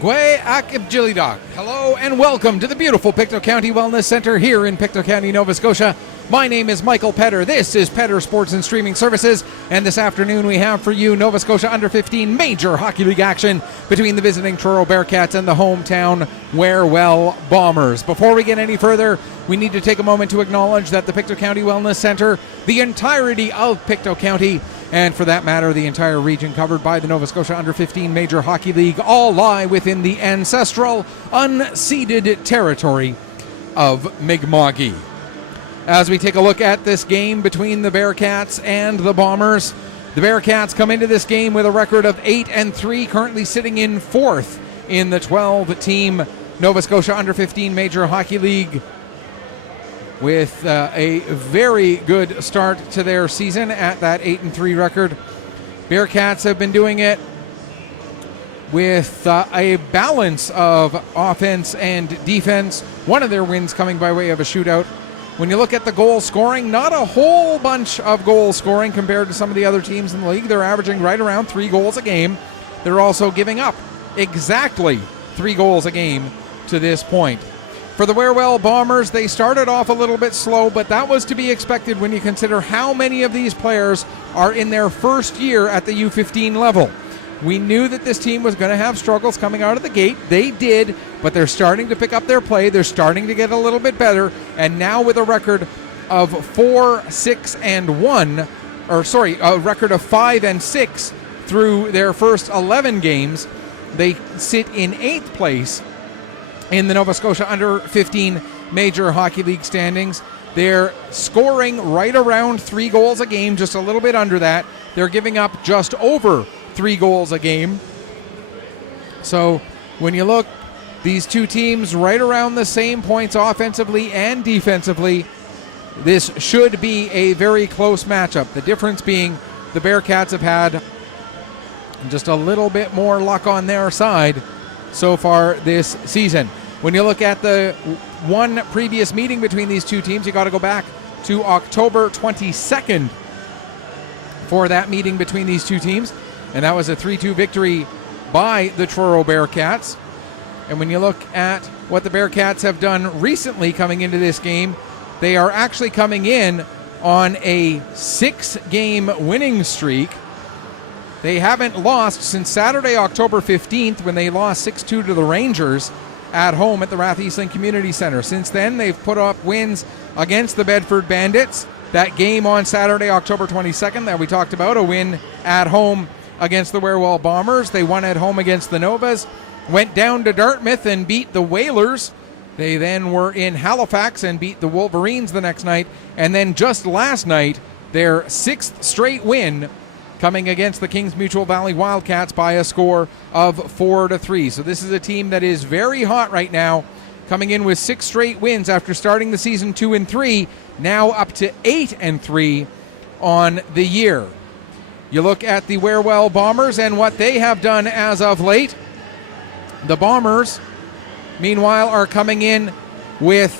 Gwe Akibjilidak. Hello and welcome to the beautiful Pictou County Wellness Center here in Pictou County, Nova Scotia. My name is Michael Petter. This is Petter Sports and Streaming Services, and this afternoon we have for you Nova Scotia Under-15 Major Hockey League action between the visiting Truro Bearcats and the hometown Warewell Bombers. Before we get any further, we need to take a moment to acknowledge that the Pictou County Wellness Center, the entirety of Pictou County, and for that matter, the entire region covered by the Nova Scotia Under-15 Major Hockey League all lie within the ancestral, unceded territory of Mi'kmaq. As we take a look at this game between the Bearcats and the Bombers, the Bearcats come into this game with a record of 8-3, currently sitting in fourth in the 12-team Nova Scotia Under-15 Major Hockey League, with a very good start to their season at that 8-3 record. Bearcats have been doing it with a balance of offense and defense. One of their wins coming by way of a shootout. When you look at the goal scoring, not a whole bunch of goal scoring compared to some of the other teams in the league. They're averaging right around 3 goals a game. They're also giving up exactly 3 goals a game to this point. For the Warewell Bombers, they started off a little bit slow, but that was to be expected when you consider how many of these players are in their first year at the U15 level. We knew that this team was going to have struggles coming out of the gate. They did, but they're starting to pick up their play. They're starting to get a little bit better, and now with a record of 4-6-1, a record of 5-6 through their first 11 games, they sit in 8th place in the Nova Scotia Under-15 Major Hockey League standings. They're scoring right around 3 goals a game, just a little bit under that. They're giving up just over 3 goals a game. So when you look, these two teams right around the same points offensively and defensively. This should be a very close matchup. The difference being the Bearcats have had just a little bit more luck on their side so far this season. When you look at the one previous meeting between these two teams, you got to go back to October 22nd for that meeting between these two teams, and that was a 3-2 victory by the Truro Bearcats. And when you look at what the Bearcats have done recently coming into this game, they are actually coming in on a 6-game winning streak. They haven't lost since Saturday, October 15th, when they lost 6-2 to the Rangers at home at the Rath Eastland Community Center. Since then, they've put up wins against the Bedford Bandits. That game on Saturday, October 22nd, that we talked about, a win at home against the Warewell Bombers. They won at home against the Novas, went down to Dartmouth and beat the Whalers. They then were in Halifax and beat the Wolverines the next night. And then just last night, their 6th straight win, coming against the Kings Mutual Valley Wildcats by a score of 4-3. So this is a team that is very hot right now, coming in with 6 straight wins after starting the season 2-3, now up to 8-3 on the year. You look at the Warewell Bombers and what they have done as of late. The Bombers, meanwhile, are coming in with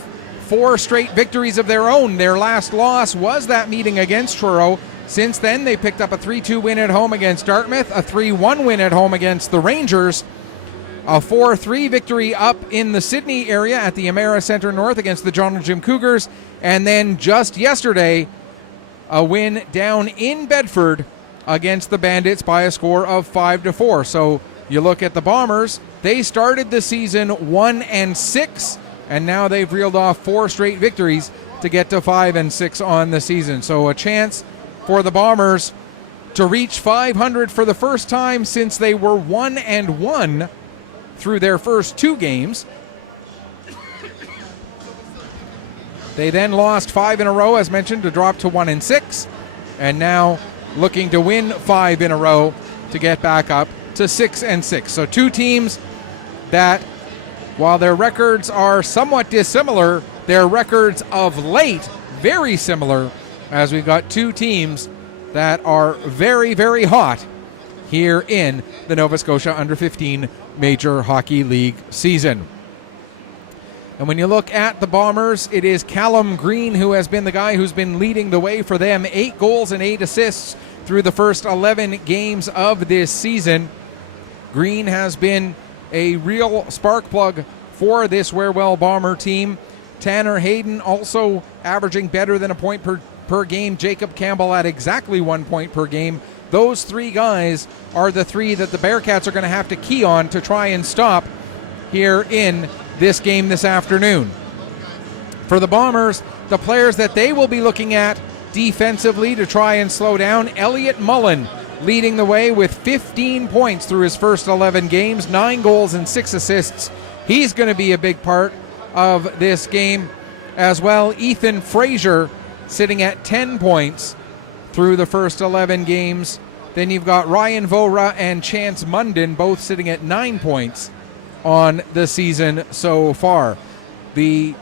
4 straight victories of their own. Their last loss was that meeting against Truro. Since then, they picked up a 3-2 win at home against Dartmouth, a 3-1 win at home against the Rangers, a 4-3 victory up in the Sydney area at the Amera Centre North against the John and Jim Cougars, and then just yesterday, a win down in Bedford against the Bandits by a score of 5-4. So you look at the Bombers, they started the season 1-6, and now they've reeled off 4 straight victories to get to 5-6 on the season. So a chance for the Bombers to reach 500 for the first time since they were 1-1 through their first 2 games. They then lost 5 in a row, as mentioned, to drop to 1-6, and now looking to win 5 in a row to get back up to 6-6. So 2 teams that, while their records are somewhat dissimilar, their records of late very similar, as we've got 2 teams that are very, very hot here in the Nova Scotia Under-15 Major Hockey League season. And when you look at the Bombers, it is Callum Green who has been the guy who's been leading the way for them. 8 goals and 8 assists through the first 11 games of this season. Green has been a real spark plug for this Wherewell Bomber team. Tanner Hayden also averaging better than a point per game. Jacob Campbell at exactly 1 point per game. Those three guys are the three that the Bearcats are going to have to key on to try and stop here in this game this afternoon. For the Bombers, the players that they will be looking at defensively to try and slow down, Elliot Mullen leading the way with 15 points through his first 11 games, 9 goals and 6 assists. He's going to be a big part of this game as well. Ethan Frazier sitting at 10 points through the first 11 games. Then you've got Ryan Vora and Chance Munden both sitting at 9 points on the season so far. The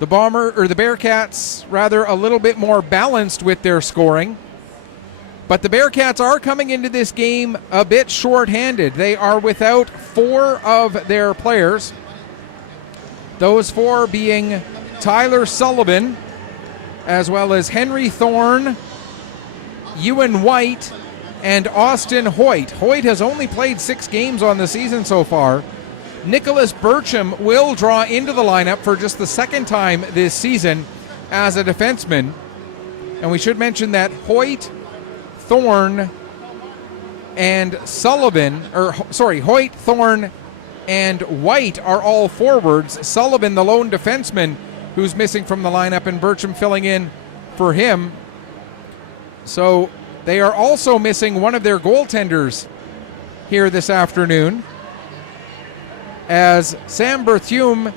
Bearcats rather a little bit more balanced with their scoring. But the Bearcats are coming into this game a bit short-handed. They are without 4 of their players. Those 4 being Tyler Sullivan, as well as Henry Thorne, Ewan White, and Austin Hoyt. Hoyt has only played 6 games on the season so far. Nicholas Burcham will draw into the lineup for just the second time this season as a defenseman. And we should mention that Hoyt, Thorne, and Hoyt, Thorne, and White are all forwards. Sullivan, the lone defenseman, who's missing from the lineup, and Burcham filling in for him. So they are also missing one of their goaltenders here this afternoon, as Sam Berthume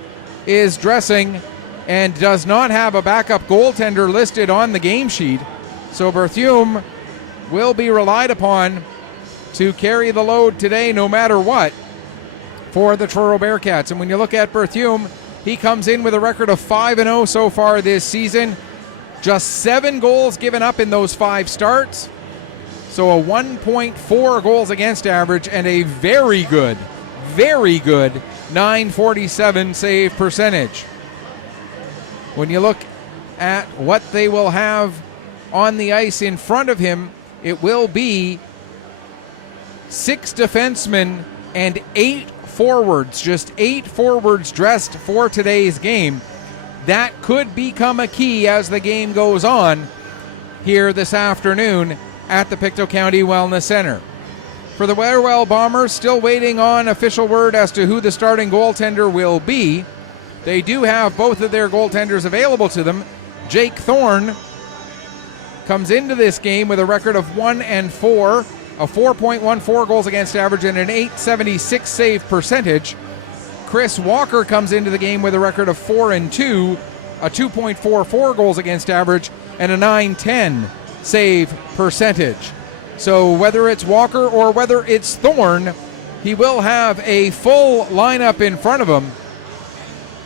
is dressing and does not have a backup goaltender listed on the game sheet. So Berthume will be relied upon to carry the load today no matter what for the Truro Bearcats. And when you look at Berthume, he comes in with a record of 5-0 so far this season. Just 7 goals given up in those 5 starts. So a 1.4 goals against average and a very good .947 save percentage. When you look at what they will have on the ice in front of him, it will be 6 defensemen and 8 forwards, just 8 forwards dressed for today's game. That could become a key as the game goes on here this afternoon at the Pictou County Wellness Center. For the Wherewell Bombers, still waiting on official word as to who the starting goaltender will be. They do have both of their goaltenders available to them. Jake Thorne comes into this game with a record of 1-4, a 4.14 goals against average and an .876 save percentage. Chris Walker comes into the game with a record of 4-2, a 2.44 goals against average and a .910 save percentage. So whether it's Walker or whether it's Thorne, he will have a full lineup in front of him,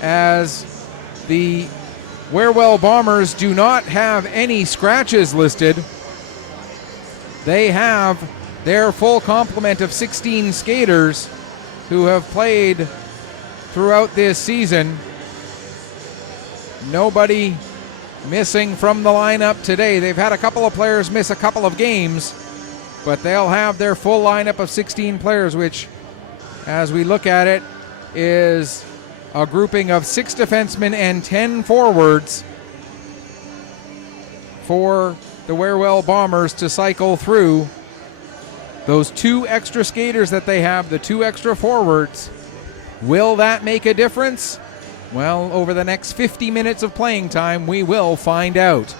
as the Wherewell Bombers do not have any scratches listed. They have their full complement of 16 skaters who have played throughout this season. Nobody missing from the lineup today. They've had a couple of players miss a couple of games, but they'll have their full lineup of 16 players, which, as we look at it, is a grouping of 6 defensemen and 10 forwards for the Wherewell Bombers to cycle through. Those 2 extra skaters that they have, the 2 extra forwards, will that make a difference? Well, over the next 50 minutes of playing time, we will find out.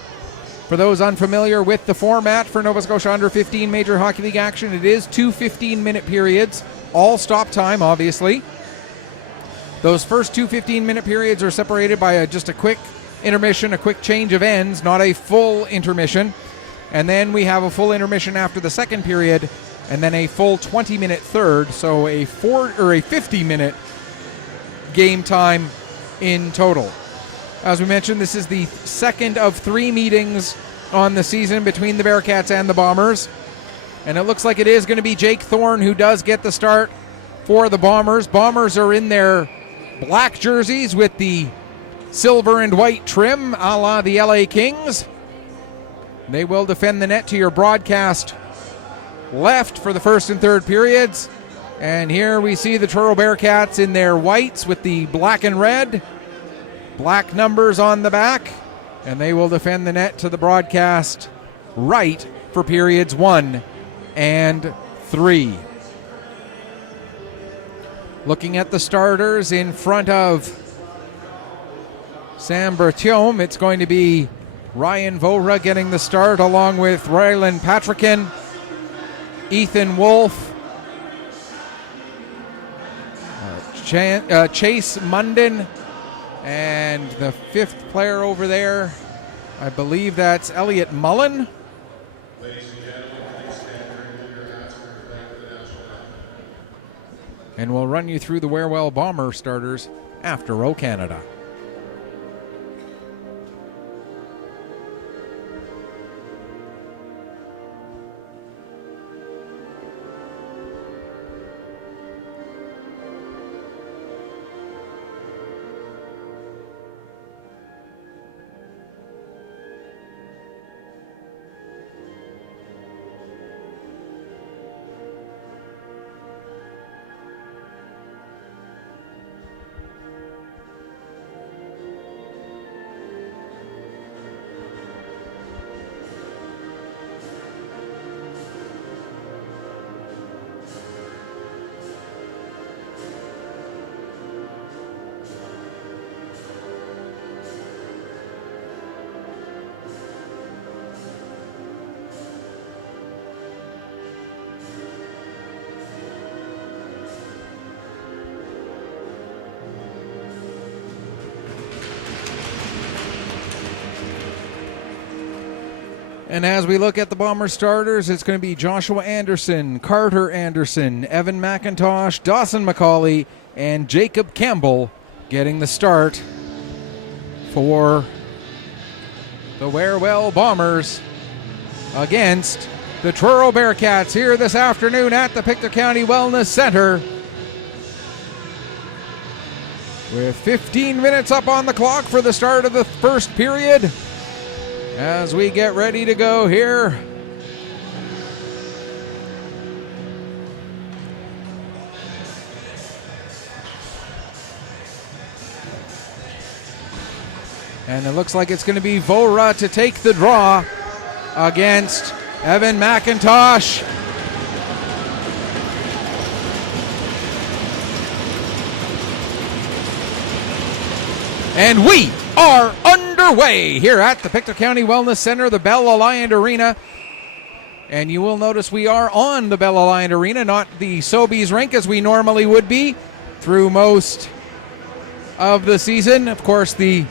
For those unfamiliar with the format for Nova Scotia Under 15 Major Hockey League action, it is 2 15-minute periods, all stop time, obviously. Those first 2 15-minute periods are separated by just a quick intermission, a quick change of ends, not a full intermission. And then we have a full intermission after the second period, and then a full 20-minute third, so a 50-minute game time in total. As we mentioned, this is the second of 3 meetings on the season between the Bearcats and the Bombers. And it looks like it is going to be Jake Thorne who does get the start for the Bombers. Bombers are in their black jerseys with the silver and white trim, a la the LA Kings. They will defend the net to your broadcast left for the first and third periods. And here we see the Truro Bearcats in their whites with the black and red. Black numbers on the back. And they will defend the net to the broadcast right for periods 1 and 3. Looking at the starters in front of Sam Bertiome, it's going to be Ryan Vora getting the start along with Rylan Patrickin, Ethan Wolf, Chase Munden, and the fifth player over there, I believe that's Elliot Mullen. And we'll run you through the Warewell Bomber starters after O Canada. And as we look at the Bomber starters, it's going to be Joshua Anderson, Carter Anderson, Evan McIntosh, Dawson McCauley, and Jacob Campbell getting the start for the Warewell Bombers against the Truro Bearcats here this afternoon at the Pictou County Wellness Center. With 15 minutes up on the clock for the start of the first period. As we get ready to go here. And it looks like it's going to be Vora to take the draw against Evan McIntosh. And we are underway here at the Pictou County Wellness Center, the Bell Alliant Arena. And you will notice we are on the Bell Alliant Arena, not the Sobeys rink as we normally would be through most of the season. Of course, the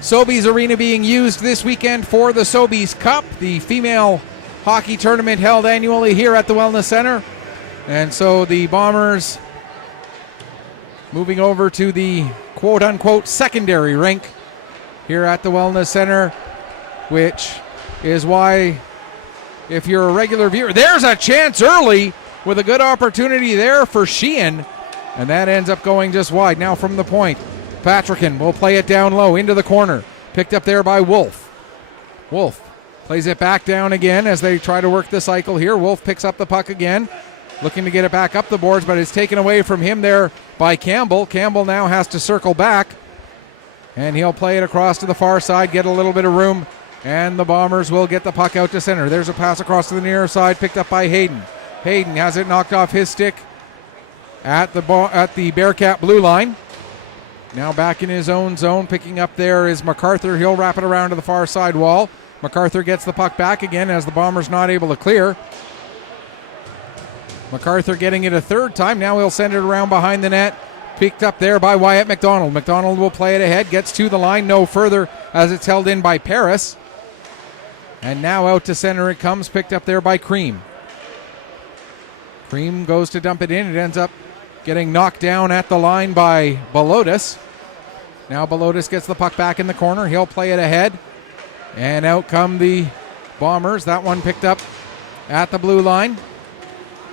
Sobeys Arena being used this weekend for the Sobeys Cup, the female hockey tournament held annually here at the Wellness Center. And so the Bombers moving over to the quote-unquote secondary rink here at the Wellness Center, which is why, if you're a regular viewer, there's a chance early with a good opportunity there for Sheehan, and that ends up going just wide. Now from the point, Patrickin will play it down low into the corner, picked up there by Wolf. Wolf plays it back down again as they try to work the cycle here. Wolf picks up the puck again, looking to get it back up the boards, but it's taken away from him there by Campbell. Campbell now has to circle back, and he'll play it across to the far side, get a little bit of room, and the Bombers will get the puck out to center. There's a pass across to the near side, picked up by Hayden. Hayden has it knocked off his stick at the Bearcat blue line. Now back in his own zone, picking up there is MacArthur. He'll wrap it around to the far side wall. MacArthur gets the puck back again as the Bombers not able to clear. MacArthur getting it a third time. Now he'll send it around behind the net. Picked up there by Wyatt McDonald. McDonald will play it ahead, gets to the line, no further as it's held in by Paris. And now out to center it comes, picked up there by Cream. Cream goes to dump it in. It ends up getting knocked down at the line by Balotis. Now Balotis gets the puck back in the corner. He'll play it ahead. And out come the Bombers. That one picked up at the blue line.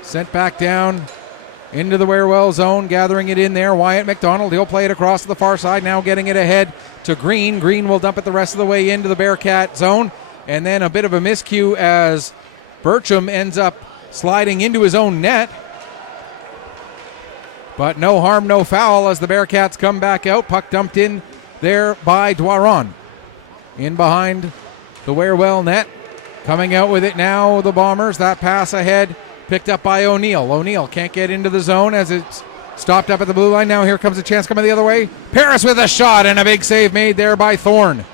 Sent back down into the Warewell zone, gathering it in there. Wyatt McDonald, he'll play it across to the far side, now getting it ahead to Green. Green will dump it the rest of the way into the Bearcat zone. And then a bit of a miscue as Bertram ends up sliding into his own net. But no harm, no foul as the Bearcats come back out. Puck dumped in there by Dwaron. In behind the Warewell net. Coming out with it now, the Bombers. That pass ahead picked up by O'Neill. O'Neill can't get into the zone as it's stopped up at the blue line. Now here comes a chance coming the other way. Paris with a shot and a big save made there by Thorne.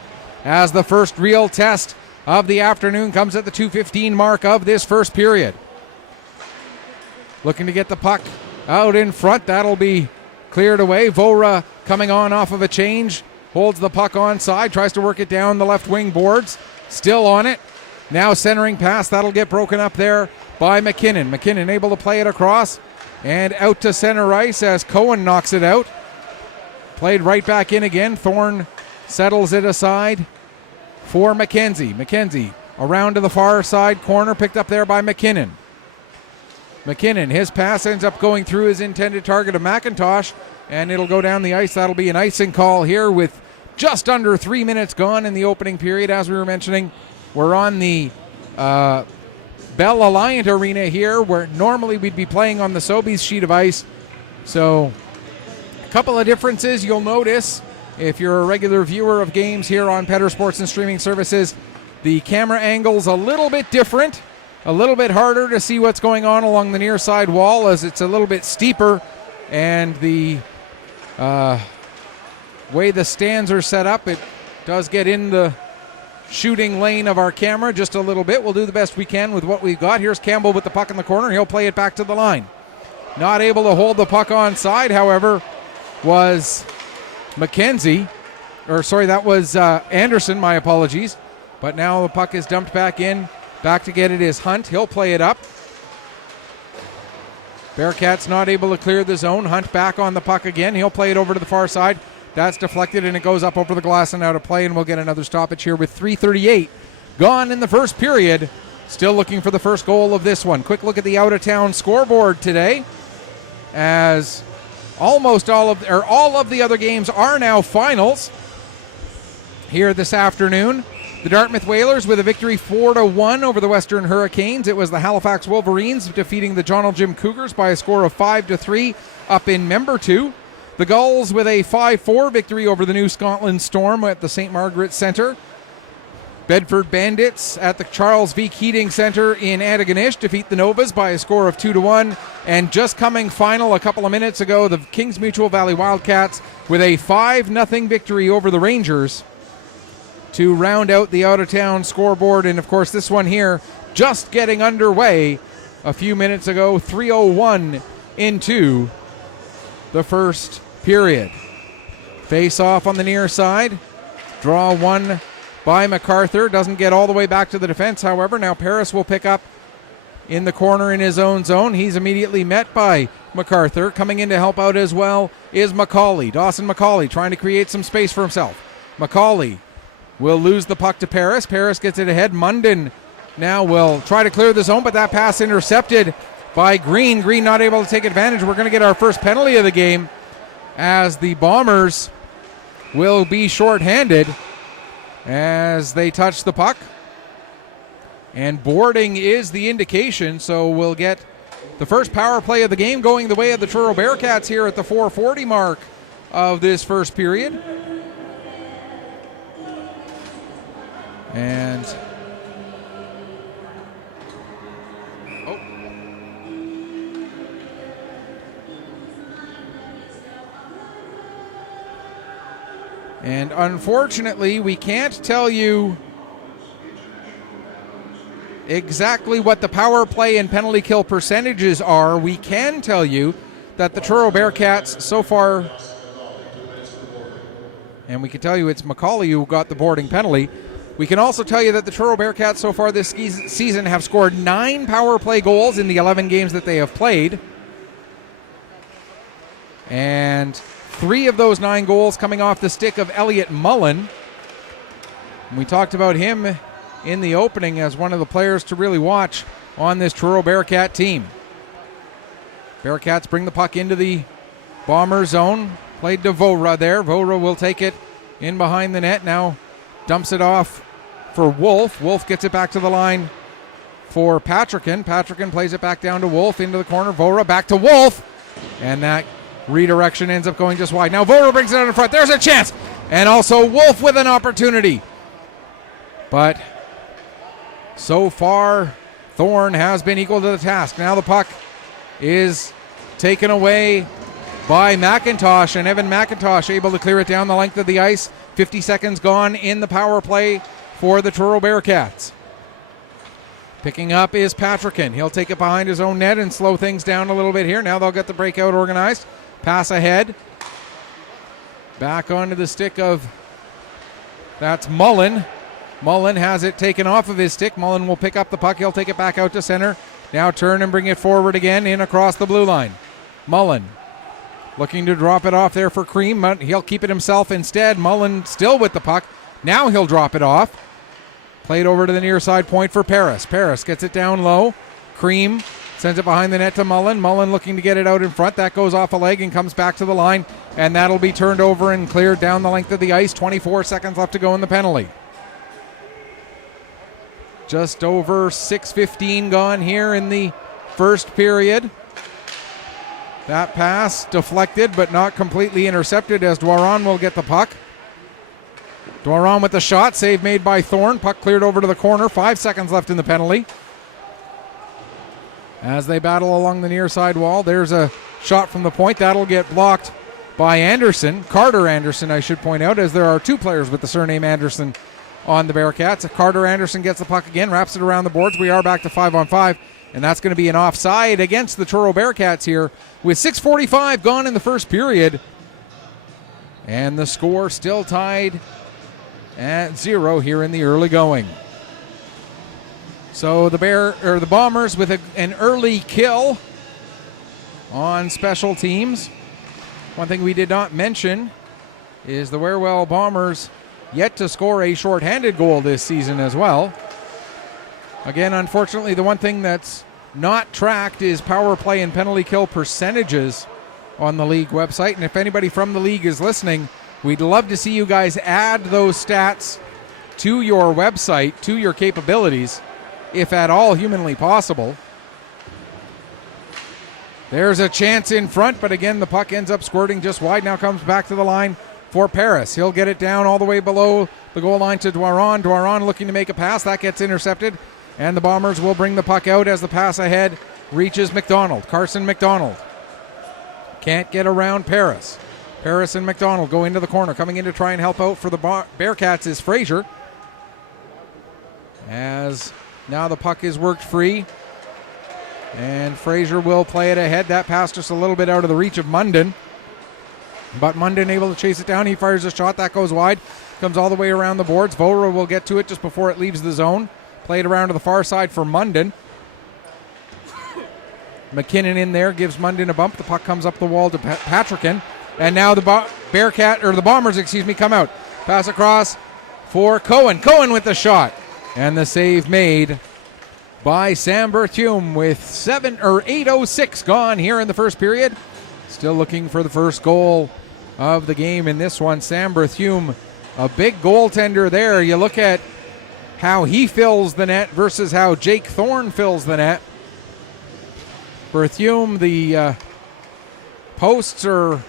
As the first real test of the afternoon comes at the 2:15 mark of this first period. Looking to get the puck out in front. That'll be cleared away. Vora coming on off of a change. Holds the puck onside. Tries to work it down the left wing boards. Still on it. Now centering pass. That'll get broken up there by McKinnon. McKinnon able to play it across. And out to center ice as Cohen knocks it out. Played right back in again. Thorne settles it aside for McKenzie. McKenzie around to the far side corner. Picked up there by McKinnon. McKinnon, his pass ends up going through his intended target of McIntosh, and it'll go down the ice. That'll be an icing call here with just under 3 minutes gone in the opening period. As we were mentioning, we're on the Bell Alliant Arena here, where normally we'd be playing on the Sobeys sheet of ice. So a couple of differences you'll notice if you're a regular viewer of games here on Petter Sports and Streaming Services. The camera angle's a little bit different. A little bit harder to see what's going on along the near side wall as it's a little bit steeper, and the way the stands are set up, it does get in the shooting lane of our camera just a little bit. We'll do the best we can with what we've got. Here's Campbell with the puck in the corner. He'll play it back to the line. Not able to hold the puck onside, however, was McKenzie. That was Anderson, my apologies. But now the puck is dumped back in. Back to get it is Hunt. He'll play it up. Bearcats not able to clear the zone. Hunt back on the puck again. He'll play it over to the far side. That's deflected and it goes up over the glass and out of play, and we'll get another stoppage here with 3:38 gone in the first period. Still looking for the first goal of this one. Quick look at the out-of-town scoreboard today, as all of the other games are now finals here this afternoon. The Dartmouth Whalers with a victory 4-1 over the Western Hurricanes. It was the Halifax Wolverines defeating the John L. Jim Cougars by a score of 5-3 up in Member 2. The Gulls with a 5-4 victory over the New Scotland Storm at the St. Margaret's Centre. Bedford Bandits at the Charles V. Keating Centre in Antigonish defeat the Novas by a score of 2-1. And just coming final a couple of minutes ago, the Kings Mutual Valley Wildcats with a 5-0 victory over the Rangers to round out the out-of-town scoreboard. And, of course, this one here just getting underway a few minutes ago, 3:01 into the first period. Face off on the near side. Draw one by MacArthur. Doesn't get all the way back to the defense, however. Now Paris will pick up in the corner in his own zone. He's immediately met by MacArthur. Coming in to help out as well is Macaulay. Dawson Macaulay trying to create some space for himself. Macaulay will lose the puck to Paris. Paris gets it ahead. Munden now will try to clear the zone, but that pass intercepted by Green. Green not able to take advantage. We're going to get our first penalty of the game as the Bombers will be shorthanded as they touch the puck. And boarding is the indication, so we'll get the first power play of the game going the way of the Truro Bearcats here at the 4:40 mark of this first period. And unfortunately, we can't tell you exactly what the power play and penalty kill percentages are. We can tell you that the Truro Bearcats so far, and we can tell you it's Macaulay who got the boarding penalty. We can also tell you that the Truro Bearcats so far this season have scored 9 power play goals in the 11 games that they have played. And 3 of those 9 goals coming off the stick of Elliot Mullen. We talked about him in the opening as one of the players to really watch on this Truro Bearcat team. Bearcats bring the puck into the Bomber zone. Played to Vora there. Vora will take it in behind the net. Now dumps it off for Wolf. Wolf gets it back to the line for Patrickin. Patrickin plays it back down to Wolf into the corner. Vora back to Wolf. And that Redirection ends up going just wide. Now Voter brings it out in front. There's a chance. And also Wolf with an opportunity. But so far, Thorne has been equal to the task. Now the puck is taken away by McIntosh, and Evan McIntosh able to clear it down the length of the ice. 50 seconds gone in the power play for the Truro Bearcats. Picking up is Patrickin. He'll take it behind his own net and slow things down a little bit here. Now they'll get the breakout organized. Pass ahead. Back onto the stick of, that's Mullen. Mullen has it taken off of his stick. Mullen will pick up the puck. He'll take it back out to center. Now turn and bring it forward again in across the blue line. Mullen looking to drop it off there for Cream. He'll keep it himself instead. Mullen still with the puck. Now he'll drop it off. Played over to the near side point for Paris. Paris gets it down low. Cream sends it behind the net to Mullen. Mullen looking to get it out in front. That goes off a leg and comes back to the line. And that'll be turned over and cleared down the length of the ice. 24 seconds left to go in the penalty. Just over 6:15 gone here in the first period. That pass deflected but not completely intercepted as Dwaron will get the puck. Dwaron with the shot. Save made by Thorne. Puck cleared over to the corner. 5 seconds left in the penalty. As they battle along the near side wall, there's a shot from the point. That'll get blocked by Anderson. Carter Anderson, I should point out, as there are two players with the surname Anderson on the Bearcats. Carter Anderson gets the puck again, wraps it around the boards. We are back to 5-on-5, and that's going to be an offside against the Truro Bearcats here with 6:45 gone in the first period. And the score still tied at 0 here in the early going. So the Bombers with an early kill on special teams. One thing we did not mention is the Wherewell Bombers yet to score a shorthanded goal this season as well. Again, unfortunately, the one thing that's not tracked is power play and penalty kill percentages on the league website. And if anybody from the league is listening, we'd love to see you guys add those stats to your website, to your capabilities, if at all humanly possible. There's a chance in front, but again, the puck ends up squirting just wide. Now comes back to the line for Paris. He'll get it down all the way below the goal line to Dwaron. Dwaron looking to make a pass. That gets intercepted, and the Bombers will bring the puck out as the pass ahead reaches McDonald. Carson McDonald can't get around Paris. Paris and McDonald go into the corner. Coming in to try and help out for the Bearcats is Fraser. As now the puck is worked free, and Fraser will play it ahead. That pass just a little bit out of the reach of Munden, but Munden able to chase it down. He fires a shot. That goes wide. Comes all the way around the boards. Vora will get to it just before it leaves the zone. Played around to the far side for Munden. McKinnon in there gives Munden a bump. The puck comes up the wall to Patrickin. And now the Bombers, come out. Pass across for Cohen. Cohen with the shot. And the save made by Sam Berthume with 8:06 gone here in the first period. Still looking for the first goal of the game in this one. Sam Berthume, a big goaltender there. You look at how he fills the net versus how Jake Thorne fills the net. Berthume, the posts or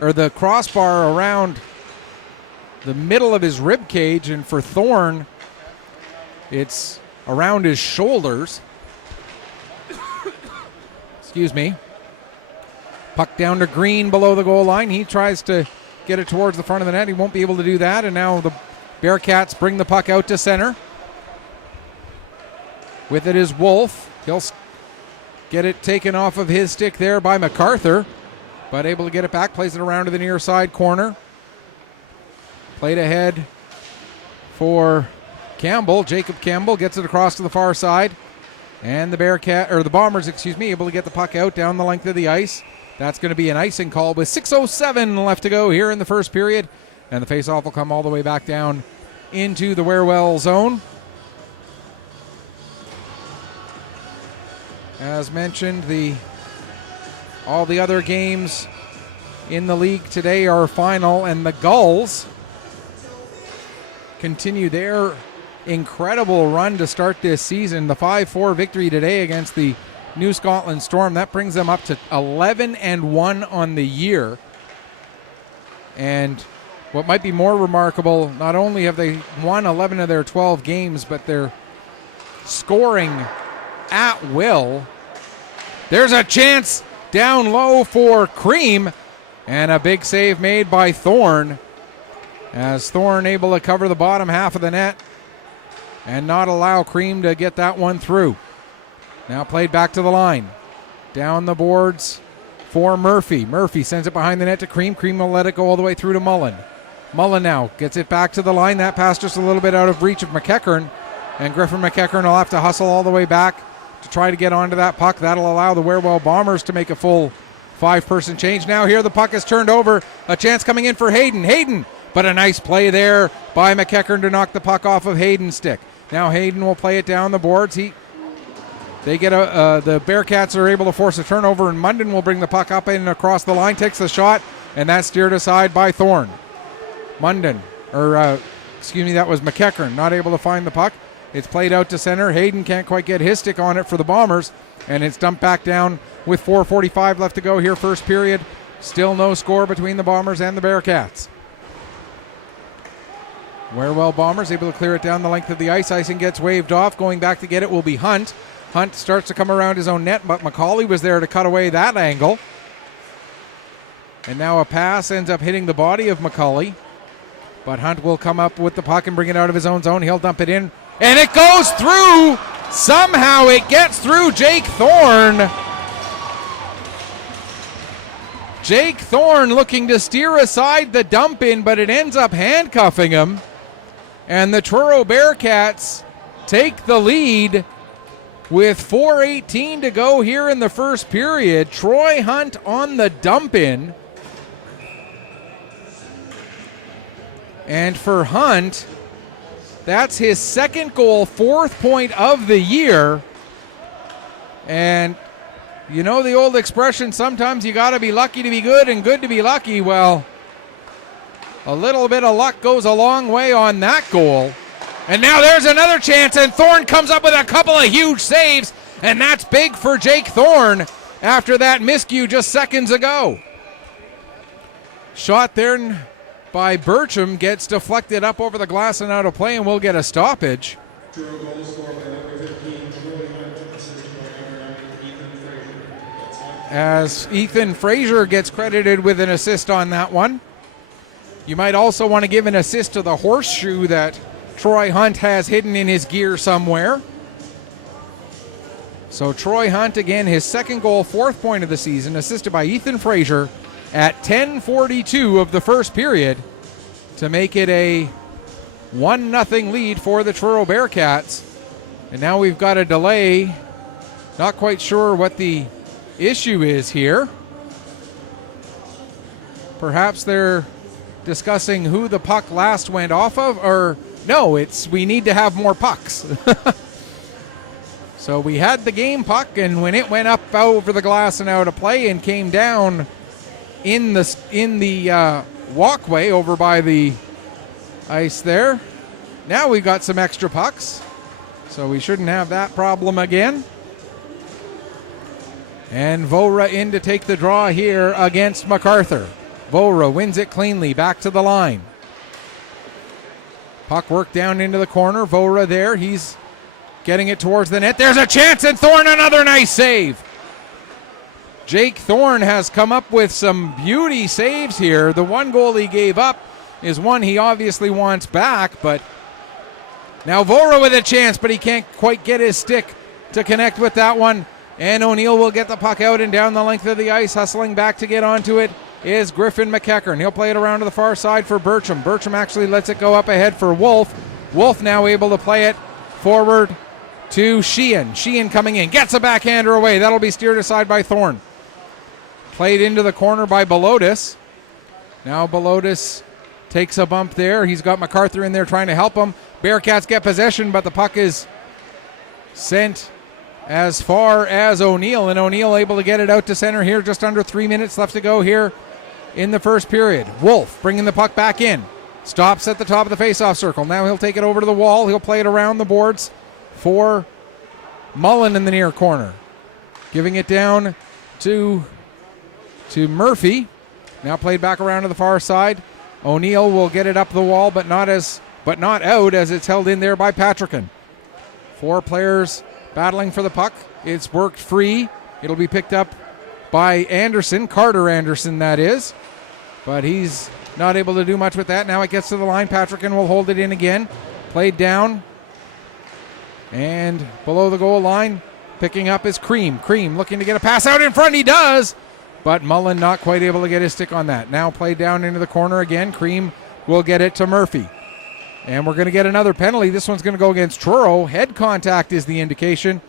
the crossbar around the middle of his rib cage, and for Thorne, it's around his shoulders. Excuse me. Puck down to Green below the goal line. He tries to get it towards the front of the net. He won't be able to do that, and now the Bearcats bring the puck out to center. With it is Wolf. He'll get it taken off of his stick there by MacArthur, but able to get it back. Plays it around to the near side corner. Played ahead for Campbell. Jacob Campbell gets it across to the far side, and the Bombers, able to get the puck out down the length of the ice. That's going to be an icing call with 6:07 left to go here in the first period, and the face-off will come all the way back down into the Wherewell zone. As mentioned, all the other games in the league today are final, and the Gulls continue their incredible run to start this season. The 5-4 victory today against the New Scotland Storm. That brings them up to 11-1 on the year. And what might be more remarkable, not only have they won 11 of their 12 games, but they're scoring at will. There's a chance down low for Cream, and a big save made by Thorne, as Thorne able to cover the bottom half of the net and not allow Cream to get that one through. Now played back to the line. Down the boards for Murphy. Murphy sends it behind the net to Cream. Cream will let it go all the way through to Mullen. Mullen now gets it back to the line. That pass just a little bit out of reach of McEachern. And Griffin McEachern will have to hustle all the way back to try to get onto that puck. That'll allow the Werewell Bombers to make a full 5-person change. Now here the puck is turned over. A chance coming in for Hayden. Hayden, but a nice play there by McEachern to knock the puck off of Hayden's stick. Now Hayden will play it down the boards. The Bearcats are able to force a turnover, and Munden will bring the puck up and across the line, takes the shot, and that's steered aside by Thorne. That was McEachern, not able to find the puck. It's played out to center. Hayden can't quite get his stick on it for the Bombers, and it's dumped back down with 4:45 left to go here, first period. Still no score between the Bombers and the Bearcats. Werewell Bombers able to clear it down the length of the ice. Icing gets waved off. Going back to get it will be Hunt. Hunt starts to come around his own net, but McCauley was there to cut away that angle. And now a pass ends up hitting the body of McCauley. But Hunt will come up with the puck and bring it out of his own zone. He'll dump it in. And it goes through! Somehow it gets through Jake Thorne. Jake Thorne looking to steer aside the dump in, but it ends up handcuffing him. And the Truro Bearcats take the lead with 4:18 to go here in the first period. Troy Hunt on the dump in. And for Hunt, that's his second goal, 4th point of the year. And you know the old expression, sometimes you got to be lucky to be good and good to be lucky. Well, a little bit of luck goes a long way on that goal. And now there's another chance, and Thorne comes up with a couple of huge saves, and that's big for Jake Thorne after that miscue just seconds ago. Shot there by Bertram gets deflected up over the glass and out of play, and we'll get a stoppage. As Ethan Fraser gets credited with an assist on that one. You might also want to give an assist to the horseshoe that Troy Hunt has hidden in his gear somewhere. So Troy Hunt, again, his second goal, 4th point of the season, assisted by Ethan Fraser at 10:42 of the first period to make it a 1-0 lead for the Truro Bearcats. And now we've got a delay. Not quite sure what the issue is here. Perhaps they're discussing who the puck last went off of, or no, it's we need to have more pucks. So we had the game puck, and when it went up over the glass and out of play and came down in the walkway over by the ice there, now we've got some extra pucks, so we shouldn't have that problem again. And Vora in to take the draw here against MacArthur. Vora wins it cleanly, back to the line. Puck worked down into the corner. Vora there, he's getting it towards the net. There's a chance, and Thorne, another nice save. Jake Thorne has come up with some beauty saves here. The one goal he gave up is one he obviously wants back, but now Vora with a chance, but he can't quite get his stick to connect with that one. And O'Neill will get the puck out and down the length of the ice. Hustling back to get onto it is Griffin McEachern. He'll play it around to the far side for Bertram. Bertram actually lets it go up ahead for Wolf. Wolf now able to play it forward to Sheehan. Sheehan coming in, gets a backhander away. That'll be steered aside by Thorne. Played into the corner by Belodis. Now Belodis takes a bump there. He's got MacArthur in there trying to help him. Bearcats get possession, but the puck is sent as far as O'Neill, and O'Neill able to get it out to center here. Just under 3 minutes left to go here in the first period. Wolf bringing the puck back in. Stops at the top of the faceoff circle. Now he'll take it over to the wall. He'll play it around the boards for Mullen in the near corner. Giving it down to Murphy. Now played back around to the far side. O'Neill will get it up the wall, but not out, as it's held in there by Patrickin. 4 players battling for the puck. It's worked free. It'll be picked up by Anderson, Carter Anderson that is. But he's not able to do much with that. Now it gets to the line. Patrickin will hold it in again. Played down. And below the goal line, picking up is Cream. Cream looking to get a pass out in front. He does. But Mullen not quite able to get his stick on that. Now played down into the corner again. Cream will get it to Murphy. And we're going to get another penalty. This one's going to go against Truro. Head contact is the indication.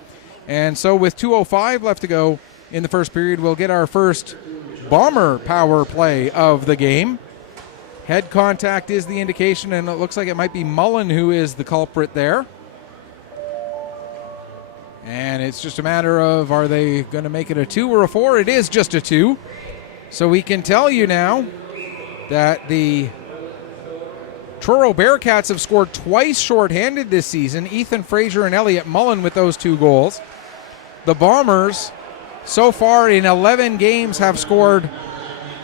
And so with 2:05 left to go in the first period, we'll get our first Bomber power play of the game. Head contact is the indication, and it looks like it might be Mullen who is the culprit there. And it's just a matter of, are they going to make it a 2 or a 4? It is just a 2. So we can tell you now that the Truro Bearcats have scored twice shorthanded this season. Ethan Fraser and Elliot Mullen with those 2 goals. The Bombers, so far in 11 games, have scored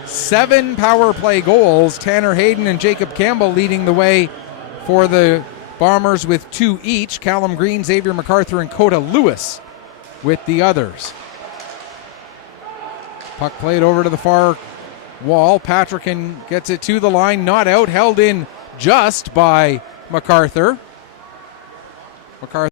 7 power play goals. Tanner Hayden and Jacob Campbell leading the way for the Bombers with 2 each. Callum Green, Xavier MacArthur, and Coda Lewis with the others. Puck played over to the far wall. Patrickin gets it to the line, not out, held in just by MacArthur.